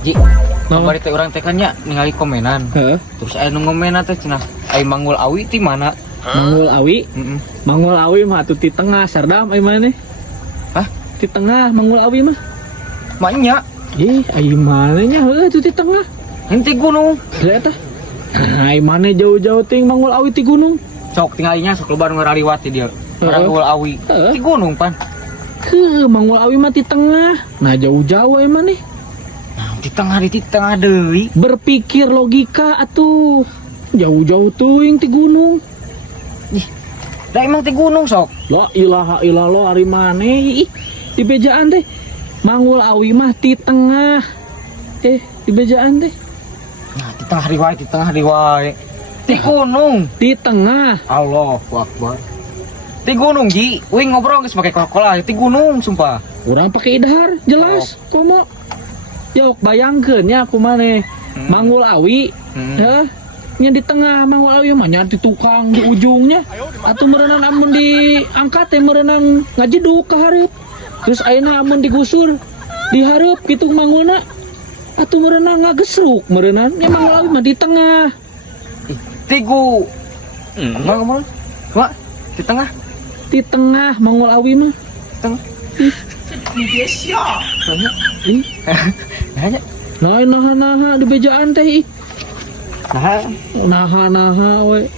Ji, kemarin teh orang teh kan nya ningali komenan. Heeh. Terus aya nu ngomenan teh cenah, ai Manggul Awi ti mana? Manggul Awi. Manggul Awi mah atuh ti tengah Sardam ai maneh. Hah? Ti tengah Manggul Awi mah. Maknya Ih, ai maneh nya heuh atuh ti tengah. henteu gunung. Lihat tah. Ai maneh jauh-jauh ting Manggul Awi ti gunung. Sok tinggalnya sok lebar ngaraliwat ti dia. Manggul Awi. Heeh. Ti gunung pan. Heuh, Manggul Awi mah ti tengah. Nah, jauh-jauh ai maneh. Nah, di tengah deui. Berpikir logika atuh. Jauh-jauh tuh yang ti gunung. Da emang ti gunung sok. La ilaha illallah ari maneh. Ih, di bejaan teh. Manggul Awi mah ti tengah. Di bejaan teh. Nah, di tengah riwai. Ti gunung. Di tengah. Allahu Akbar. Ti gunung Ji, uing ngobrol geus make Coca-Cola, ti gunung sumpah. Urang pakai idhar, jelas. Komo. Yok bayangkeun nya aku maneh. Manggul Awi. Heh. Nya di tengah Manggul Awi mah nya di tukang di ujungnya. Atuh meureunang amun diangkat teh meureunang ngajeduk ka hareup. Terus ayeuna amun digusur di hareup kitu manggulna. Atuh meureunang ngagesruk meureunang nya Manggul Awi mah di tengah. Tigu. Ngomong. Mak, di tengah. Di tengah Manggul Awi mah. Tengah. Ih, Nanya. nah di bejaan teh. Nah, Naha we.